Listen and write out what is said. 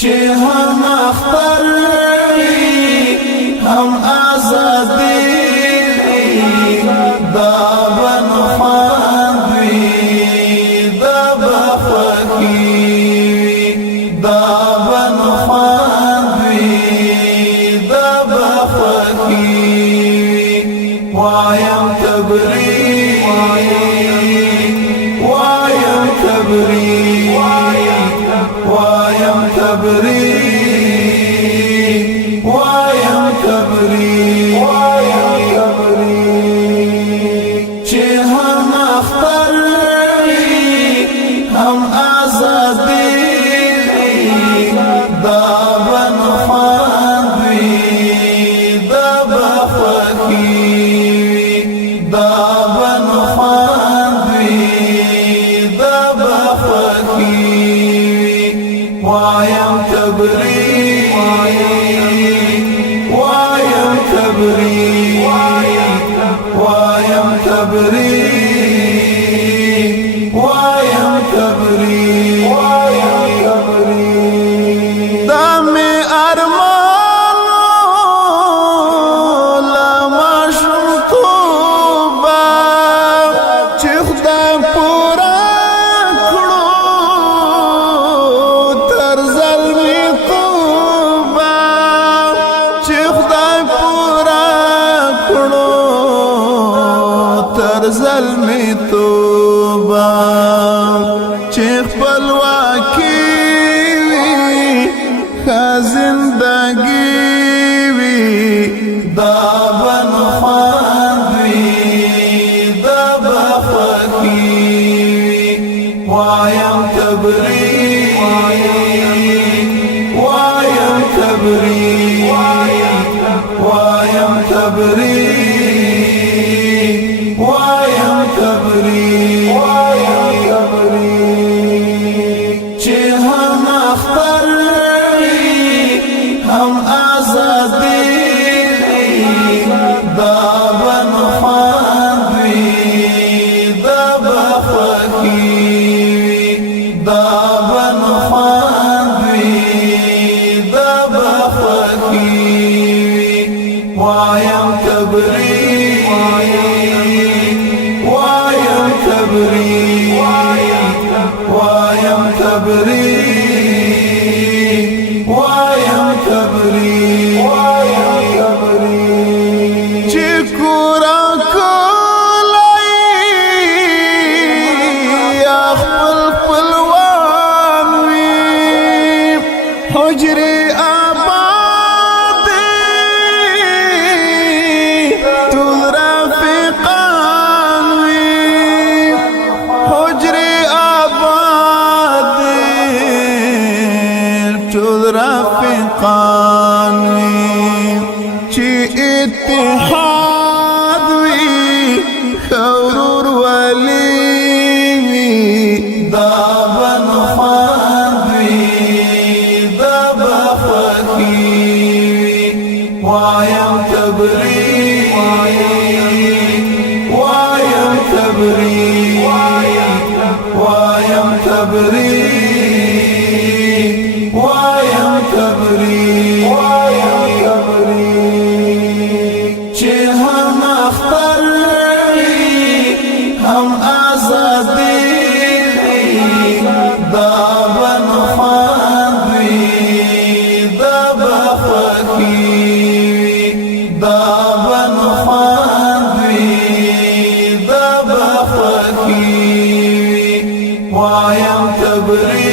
چې هم اختر هم آزادي دا بن خوند وي دا بخوږي دا بن خوند وي دا بخوږي وایم تبریک وایم تبریک وایم تبریک وایم تبریک وایم تبریک چې هم اختر هم آزادي دا بن خوند وي دا بخوږي دا بن خوند وي دا بخوږي وایم تبریک وایم تبریک وایم تبریک وایم تبریک وایم تبریک دا می ارمانو لما شمتوبا چې خدای پورا کړو تر ظلمي توبا چې خدای پورا کړو تر ظلمي توبا چې خپلواکي وي ښه زندګي وي دا بن خوند وي دا بخوږي وایم تبریک وایم تبریک وایم تبریک وایم تبریک وایم تبریک چې هم اختر هم آزادي دا بن خوند وي دا بخوږي دا بن خوند وي دا بخوږي وایم تبریک وایم تبریک وایم تبریک وایم تبریک وایم تبریک چې کورا کولای یا خپل خپلوان وي حجرې آباد ټول رفیقان وي حجرې آباد ټول رفیقان وي چې اتحاد وي ورور ولي وي دا بن خوند وي دا بخوږي وایم تبریک وایم تبریک وایم تبریک وایم تبریک وایم تبریک چې هم اختر هم آزادي دا بن خوند وي دا بخوږي دا بن خوند وي دا بخوږي وایم تبریک